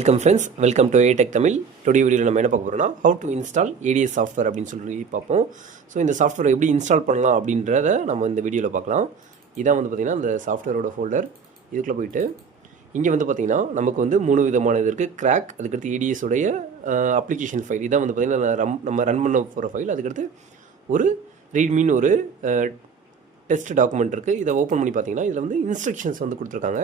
Welcome friends, welcome to ஏடெக் Tamil. Today வீடியோவில் நம்ம என்ன பார்க்க போகிறோம்னா how to install ADS software அப்படின்னு சொல்லி பார்ப்போம். ஸோ இந்த சாஃப்ட்வேர் எப்படி இன்ஸ்டால் பண்ணலாம் அப்படின்றத நம்ம இந்த வீடியோவில் பார்க்கலாம். இதான் வந்து பார்த்திங்கன்னா இந்த சாஃப்ட்வேரோட ஃபோல்டர். இதுக்குள்ளே போயிட்டு இங்கே வந்து பார்த்திங்கன்னா நமக்கு வந்து 3 விதமான இது இருக்குது. கிராக், அதுக்கடுத்து ஏடிஎஸ் உடைய அப்ளிகேஷன் ஃபைல். இதான் வந்து பார்த்திங்கன்னா நம்ம ரன் பண்ண போகிற ஃபைல். அதுக்கடுத்து ஒரு ரீட்மின்னு ஒரு டெஸ்ட் டாக்குமெண்ட் இருக்குது. இதை ஓப்பன் பண்ணி பார்த்திங்கன்னா இதில் வந்து இன்ஸ்ட்ரக்ஷன்ஸ் வந்து கொடுத்துருக்காங்க.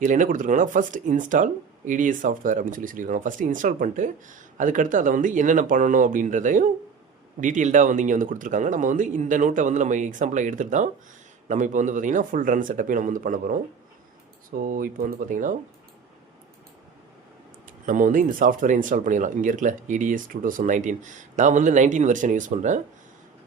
இதில் என்ன கொடுத்துருக்காங்கன்னா ஃபஸ்ட் இன்ஸ்டால் ஏடிஎஸ் சாஃப்ட்வேர் அப்படின்னு சொல்லியிருக்காங்க. ஃபஸ்ட்டு இன்ஸ்டால் பண்ணிட்டு அதுக்கடுத்து அதை வந்து என்னென்ன பண்ணணும் அப்படின்றதையும் டீட்டெயில்டாக வந்து இங்கே வந்து கொடுத்துருக்காங்க. நம்ம வந்து இந்த நோட்டை வந்து நம்ம எக்ஸாம்பிளாக எடுத்துகிட்டு தான் நம்ம இப்போ வந்து பார்த்திங்கன்னா ஃபுல் ரன் செட்டப்பையும் நம்ம வந்து பண்ண போகிறோம். ஸோ இப்போ வந்து பார்த்திங்கன்னா நம்ம வந்து இந்த சாஃப்ட்வேரை இன்ஸ்டால் பண்ணிடலாம். இங்கே இருக்கல ஏடிஎஸ் 2019. நான் வந்து 19 வெர்ஷன் யூஸ் பண்ணுறேன்.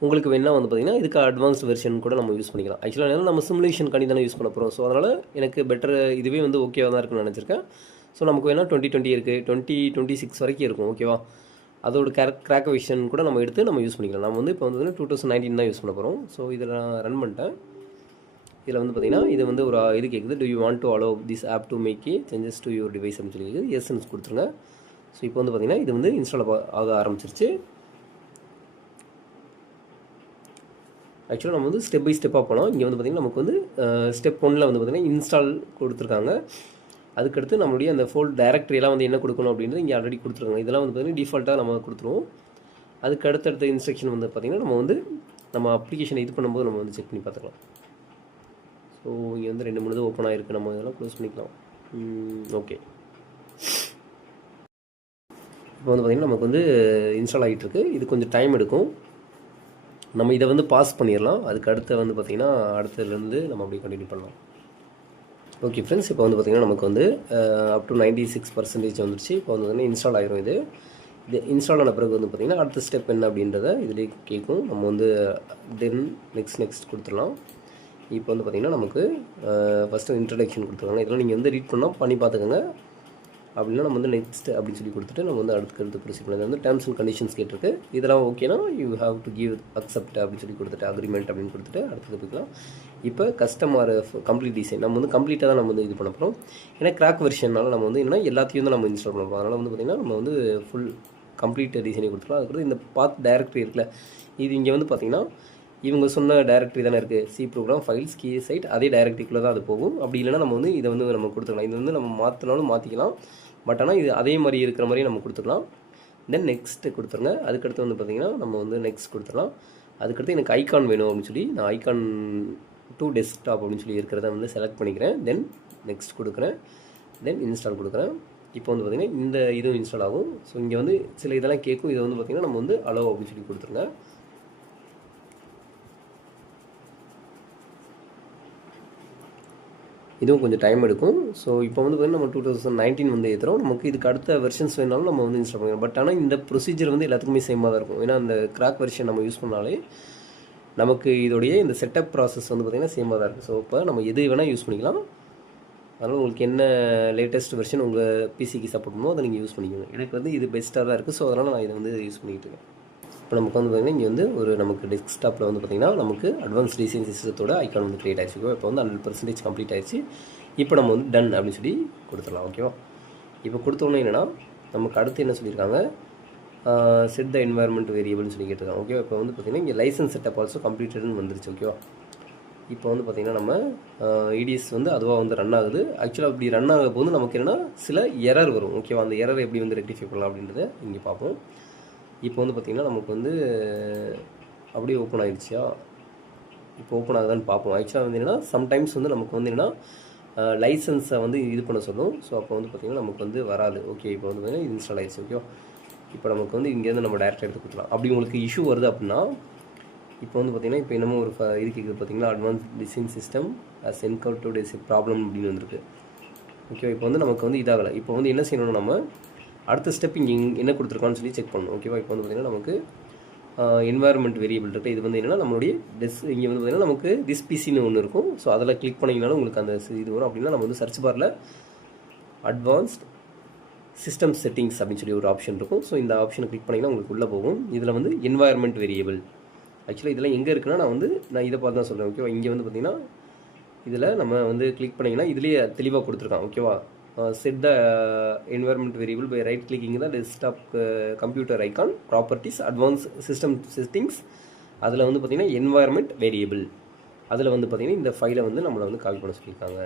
உங்களுக்கு வேணா வந்து பார்த்திங்கன்னா இதுக்கு அட்வான்ஸ் வெர்ஷன் கூட நம்ம யூஸ் பண்ணிக்கலாம். ஆக்சுவலாக நம்ம சிமுலேஷன் பண்ணி தானே யூஸ் பண்ண போகிறோம். ஸோ அதனால் எனக்கு பெட்டர் இதுவே வந்து ஓகேவாக தான் இருக்குன்னு நினச்சிருக்கேன். ஸோ நமக்கு வேணால் 2020 இருக்குது, 2026 வரைக்கும் இருக்கும். ஓகேவா, அதோட கிராக் வெர்ஷன் கூட நம்ம எடுத்து நம்ம யூஸ் பண்ணிக்கலாம். நம்ம வந்து இப்போ வந்து 2019 தான் யூஸ் பண்ண போகிறோம். ஸோ இதில் நான் ரன் பண்ணிட்டேன். இதில் வந்து பார்த்திங்கன்னா இது வந்து ஒரு இது கேட்குது, do you want to allow this app to make changes to your device அப்படின்னு சொல்லி எஸ்என்ஸ் கொடுத்துருங்க. ஸோ இப்போ வந்து பார்த்திங்கன்னா இது வந்து இன்ஸ்டால் ஆக ஆரம்பிச்சிருச்சு. ஆக்சுவலாக நம்ம வந்து ஸ்டெப் பை ஸ்டெப்பாக போனோம். இங்கே வந்து பார்த்திங்கன்னா நமக்கு வந்து ஸ்டெப் 1ல் வந்து பார்த்திங்கன்னா இன்ஸ்டால் கொடுத்துருக்காங்க. அதுக்கடுத்து நம்மளுடைய அந்த ஃபோல்ட் டைரக்டரியெல்லாம் வந்து என்ன கொடுக்கணும் அப்படின்றது இங்கே ஆல்ரெடி கொடுத்துருக்காங்க. இதெல்லாம் வந்து பார்த்திங்கன்னா டிஃபால்ட்டாக நம்ம கொடுத்துருவோம். அதுக்கு அடுத்தடுத்த இன்ஸ்ட்ரக்ஷன் வந்து பார்த்திங்கன்னா நம்ம அப்ளிகேஷனை இது பண்ணும்போது நம்ம வந்து செக் பண்ணி பார்த்துக்கலாம். ஸோ இங்கே வந்து 2-3 ஓப்பன் ஆகிருக்கு. நம்ம இதெல்லாம் க்ளோஸ் பண்ணிக்கலாம். ஓகே, இப்போ வந்து பார்த்திங்கன்னா நமக்கு வந்து இன்ஸ்டால் ஆகிட்டுருக்கு. இது கொஞ்சம் டைம் எடுக்கும். நம்ம இதை வந்து பாஸ் பண்ணிடலாம். அதுக்கு அடுத்து வந்து பார்த்திங்கன்னா அடுத்ததுலேருந்து நம்ம அப்படியே கண்டினியூ பண்ணலாம். ஓகே ஃப்ரெண்ட்ஸ், இப்போ வந்து பார்த்திங்கன்னா நமக்கு வந்து அப் டு 96% வந்துருச்சு. இப்போ வந்து பார்த்திங்கன்னா இன்ஸ்டால் ஆகிரும். இது இன்ஸ்டால் ஆன பிறகு வந்து பார்த்திங்கன்னா அடுத்த ஸ்டெப் என்ன அப்படின்றத இதிலே கேட்கும். நம்ம வந்து தென் நெக்ஸ்ட் கொடுத்துடலாம். இப்போ வந்து பார்த்திங்கன்னா நமக்கு ஃபஸ்ட்டு இன்ட்ரடக்ஷன் கொடுத்துருக்காங்க. இதெல்லாம் நீங்கள் வந்து ரீட் பண்ணி பார்த்துக்கோங்க. அப்படின்னா நம்ம வந்து நெக்ஸ்ட் அப்படின்னு சொல்லி கொடுத்துட்டு நம்ம வந்து அடுத்து ப்ரொசீட் பண்ணது வந்து டேர்ம்ஸ் அண்ட் கண்டிஷன்ஸ் கேட்டிருக்கு. இதெல்லாம் ஓகேனா you have to give accept அப்படின்னு சொல்லி கொடுத்துட்டு அக்ரிமெண்ட் அப்படின்னு கொடுத்துட்டு அடுத்தது போய்க்கலாம். இப்போ கஸ்டமர் கம்ப்ளீட் டிசைன் நம்ம வந்து கம்ப்ளீட்டாக தான் நம்ம வந்து இது பண்ண போகிறோம். ஏன்னா கிராக் வெர்ஷன்னால நம்ம வந்து என்னன்னா எல்லாத்தையும் தான் நம்ம இன்ஸ்டால் பண்ண போகிறோம். அதனால் வந்து பார்த்திங்கன்னா நம்ம வந்து ஃபுல் கம்ப்ளீட் டிசைனை கொடுத்துக்கலாம். அதுக்கப்புறம் இந்த பாத் டைரக்டரி இருக்குல்ல, இது இங்கே வந்து பார்த்திங்கன்னா இவங்க சொன்ன டைரக்டரி தானே இருக்குது, சி ப்ரோக்ராம் ஃபைல்ஸ் கீ சைட், அதே டைரக்டரிக்குள்ளே தான் அது போகும். அப்படி இல்லைனா நம்ம வந்து இதை வந்து நம்ம கொடுத்துக்கலாம். இது வந்து நம்ம மாற்றினாலும் மாற்றிக்கலாம். பட் ஆனால் இது அதே மாதிரி இருக்கிற மாதிரி நம்ம கொடுத்துக்கலாம். தென் நெக்ஸ்ட்டு கொடுத்துருங்க. அதுக்கடுத்து வந்து பார்த்திங்கன்னா நம்ம வந்து நெக்ஸ்ட் கொடுத்துடலாம். அதுக்கடுத்து எனக்கு ஐகான் வேணும் அப்படின்னு சொல்லி நான் ஐகான் டு டெஸ்க்டாப் அப்படின்னு சொல்லி இருக்கிறத வந்து செலக்ட் பண்ணிக்கிறேன். தென் நெக்ஸ்ட் கொடுக்குறேன். தென் இன்ஸ்டால் கொடுக்குறேன். இப்போ வந்து பார்த்திங்கன்னா இந்த இதுவும் இன்ஸ்டால் ஆகும். ஸோ இங்கே வந்து சில இதெல்லாம் கேட்கும். இதை வந்து பார்த்திங்கன்னா நம்ம வந்து அலோவ் அப்படின்னு சொல்லி கொடுத்துருங்க. இதுவும் கொஞ்சம் டைம் எடுக்கும். ஸோ இப்போ வந்து பார்த்திங்கன்னா நம்ம 2019 வந்து ஏற்றுறோம். நமக்கு இதுக்கு அடுத்த வெர்ஷன்ஸ் வேணாலும் நம்ம வந்து இன்ஸ்டால் பண்ணிக்கலாம். பட் ஆனால் இந்த ப்ரொசீஜர் வந்து எல்லாத்துக்குமே சேமாக தான் இருக்கும். ஏன்னா அந்த கிராக் வெர்ஷன் நம்ம யூஸ் பண்ணாலே நமக்கு இதோடைய இந்த செட்டப் ப்ராசஸ் வந்து பார்த்திங்கன்னா சேமாக தான் இருக்குது. ஸோ இப்போ நம்ம எது வேணால் யூஸ் பண்ணிக்கலாம். அதனால் உங்களுக்கு என்ன லேட்டஸ்ட் வெர்ஷன் உங்கள் பிசிக்கு சப்போர்ட் பண்ணுமோ அதை நீங்கள் யூஸ் பண்ணிக்கோங்க. எனக்கு வந்து இது பெஸ்ட்டாக தான் இருக்குது. ஸோ அதனால் நான் இதை வந்து யூஸ் பண்ணிக்கிட்டு இருக்கேன். இப்போ நமக்கு வந்து பார்த்திங்கன்னா இங்கே வந்து ஒரு நமக்கு டெஸ்க்டாப்பில் வந்து பார்த்திங்கன்னா நமக்கு அட்வான்ஸ் டிசைன் சிஸ்டத்தோட ஐக்கான் வந்து க்ரியேட் ஆகிடுச்சு. இப்போ வந்து 100% கம்ப்ளீட் ஆகிடுச்சு. இப்போ நம்ம வந்து டன் அப்படின்னு சொல்லி கொடுத்துடலாம். ஓகேவா, இப்போ கொடுத்தோன்னே என்னென்னா நமக்கு அடுத்து என்ன சொல்லியிருக்காங்க, செட் த என்வாயர்மெண்ட் வேரியபிள்னு சொல்லி கேட்டிருக்காங்க. ஓகேவா, இப்போ வந்து பார்த்திங்கன்னா இங்கே லைசன்ஸ் செட்டப் ஆல்சோ கம்ப்ளீட்டட்னு வந்துருச்சு. ஓகேவா, இப்போ வந்து பார்த்திங்கன்னா நம்ம இடிஎஸ் வந்து அதுவாக வந்து ரன் ஆகுது. ஆக்சுவலாக அப்படி ரன் ஆக போது நமக்கு என்னென்னா சில எரர் வரும். ஓகேவா, அந்த எரர் எப்படி வந்து ரெக்டிஃபை பண்ணலாம் அப்படின்றத இங்கே பார்ப்போம். இப்போ வந்து பார்த்திங்கன்னா நமக்கு வந்து அப்படியே ஓப்பன் ஆகிடுச்சியா, இப்போ ஓப்பன் ஆகுதான்னு பார்ப்போம். ஆக்சுவலாக வந்து என்னென்னா சம்டைம்ஸ் வந்து நமக்கு வந்து என்னென்னா லைசன்ஸை வந்து இது பண்ண சொல்லும். ஸோ அப்போ வந்து பார்த்திங்கன்னா நமக்கு வந்து வராது. ஓகே, இப்போ வந்து பார்த்திங்கன்னா இன்ஸ்டால் ஆகிடுச்சு. ஓகே, இப்போ நமக்கு வந்து இங்கேருந்து நம்ம டேரெக்டாக எடுத்து கொடுக்கலாம். அப்படி உங்களுக்கு இஷ்யூ வருது அப்படின்னா இப்போ வந்து பார்த்திங்கன்னா இப்போ என்னமோ ஒரு இது கேட்குது பார்த்திங்கன்னா advance design system as encountered is problem அப்படின்னு வந்துருக்கு. ஓகே, இப்போ வந்து நமக்கு வந்து இதாகலை. இப்போ வந்து என்ன செய்யணும், நம்ம அடுத்த ஸ்டெப் இங்கே என்ன கொடுத்துருக்கான்னு சொல்லி செக் பண்ணணும். ஓகேவா, இப்போ வந்து பார்த்திங்கன்னா நமக்கு என்வாயர்மெண்ட் வேரியபிள் இருக்குது. இது வந்து என்னென்னா நம்மளுடைய இங்கே வந்து பார்த்திங்கன்னா நமக்கு திஸ் பிசின்னு ஒன்று இருக்கும். ஸோ அதில் கிளிக் பண்ணிங்கனாலும் உங்களுக்கு அந்த இது வரும். அப்படின்னா நம்ம வந்து சர்ச் பாரில் அட்வான்ஸ்ட் சிஸ்டம் செட்டிங்ஸ் அப்படின்னு சொல்லி ஒரு ஆப்ஷன் இருக்கும். ஸோ இந்த ஆப்ஷனை கிளிக் பண்ணிங்கன்னா உங்களுக்கு உள்ளே போகும். இதில் வந்து என்வாயர்மெண்ட் வேரியபிள் ஆக்சுவலாக இதெல்லாம் எங்கே இருக்குன்னா நான் இதை பார்த்து தான் சொல்கிறேன். ஓகேவா, இங்கே வந்து பார்த்திங்கன்னா இதில் நம்ம வந்து கிளிக் பண்ணிங்கன்னா இதுலேயே தெளிவாக கொடுத்துருக்கான். ஓகேவா, set the environment variable by right clicking the desktop computer icon properties advance system settings. அதில் வந்து பார்த்திங்கன்னா என்வாயர்மெண்ட் வேரியபிள் அதில் வந்து பார்த்திங்கன்னா இந்த ஃபைலை வந்து நம்மளை வந்து காப்பி பண்ண சொல்லியிருக்காங்க.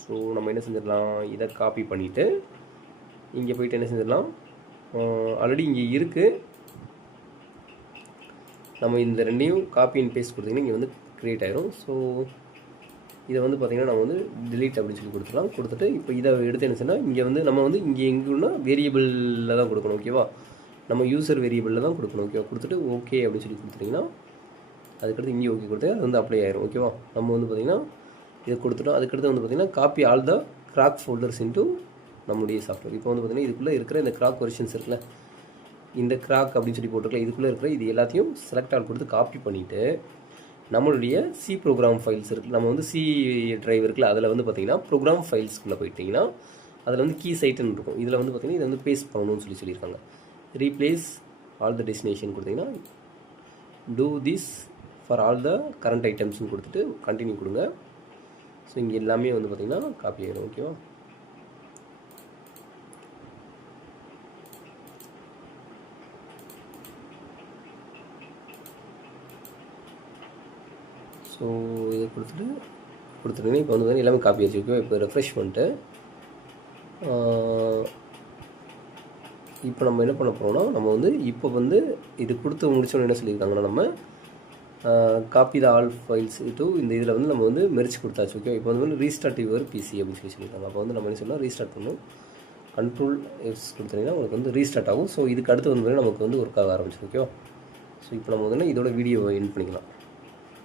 ஸோ நம்ம என்ன செஞ்சிடலாம், இதை காப்பி பண்ணிவிட்டு இங்கே போய்ட்டு என்ன செஞ்சிடலாம், ஆல்ரெடி இங்கே இருக்குது, நம்ம இந்த ரெண்டையும் காப்பி அண்ட் பேஸ்ட் கொடுத்திங்கன்னா இங்கே வந்து க்ரியேட் ஆகிரும். ஸோ இதை வந்து பார்த்திங்கன்னா நம்ம வந்து delete அப்படின்னு சொல்லி கொடுத்துக்கலாம். கொடுத்துட்டு இப்போ இதை எடுத்து என்ன செய்யணும், இங்கே வந்து நம்ம வந்து இங்கே எங்கன்னா வேரியபிளில் தான் கொடுக்கணும். ஓகேவா, நம்ம யூசர் வேரியபிளில் தான் கொடுக்கணும். ஓகேவா, கொடுத்துட்டு ஓகே அப்படின்னு சொல்லி கொடுத்துட்டிங்கன்னா அதுக்கடுத்து இங்கே ஓகே கொடுத்து அது வந்து அப்ளை ஆயிரும். ஓகேவா, நம்ம வந்து பார்த்திங்கன்னா இதை கொடுத்துட்டோம். அதுக்கடுத்து வந்து பார்த்திங்கன்னா copy all the crack folders into நம்முடைய சாஃப்ட்வேர். இப்போ வந்து பார்த்திங்கன்னா இதுக்குள்ளே இருக்கிற இந்த கிராக் வெர்ஷன்ஸ் இருக்குல்ல, இந்த கிராக் அப்படின்னு சொல்லி போட்டிருக்கல, இதுக்குள்ளே இருக்கிற இது எல்லாத்தையும் செலக்ட் ஆல் கொடுத்து காப்பி பண்ணிவிட்டு நம்மளுடைய சி ப்ரோக்ராம் ஃபைல்ஸ் இருக்குது, நம்ம வந்து சி டிரைவ் இருக்குல்ல, அதில் வந்து பார்த்திங்கன்னா ப்ரோக்ராம் ஃபைல்ஸ்க்குள்ளே போயிட்டிங்கன்னா அதில் வந்து கீ சைட்டுன்னு இருக்கும். இதில் வந்து பார்த்திங்கன்னா இதை வந்து பேஸ்ட் பண்ணணும்னு சொல்லியிருக்காங்க. ரீப்ளேஸ் ஆல் த டெஸ்டினேஷன் கொடுத்திங்கன்னா do this for all the current ஐட்டம்ஸ்னு கொடுத்துட்டு கண்டினியூ கொடுங்க. ஸோ இங்கே எல்லாமே வந்து பார்த்திங்கன்னா காப்பி ஆகிடும். ஓகேவா, ஸோ இதை கொடுத்துருங்க. இப்போ வந்து எல்லாமே காப்பி ஆச்சு. ஓகேவா, இப்போ ரெஃப்ரெஷ் பண்ணிட்டு இப்போ நம்ம என்ன பண்ண போகிறோம்னா, நம்ம வந்து இப்போ வந்து இது கொடுத்து முடிச்சோன்னு என்ன சொல்லியிருக்காங்கன்னா, நம்ம copy the all files to இந்த இதில் வந்து நம்ம வந்து மெர்ஜ் கொடுத்தாச்சு. ஓகே, இப்போ வந்து ரீஸ்டார்ட் யுவர் பிசி அப்படின்னு சொல்லியிருக்காங்க. அப்போ வந்து நம்ம என்ன சொல்லலாம், ரீஸ்டார்ட் பண்ணணும். கண்ட்ரோல் எஸ் கொடுத்தீங்கன்னா உங்களுக்கு வந்து ரீஸ்டார்ட் ஆகும். ஸோ இதுக்கு அடுத்து வந்து நமக்கு வந்து ஒர்க் ஆக ஆரம்பிச்சிடும். ஓகேவா, ஸோ இப்போ நம்ம வந்து இதோட வீடியோவை எண்ட் பண்ணிக்கலாம்.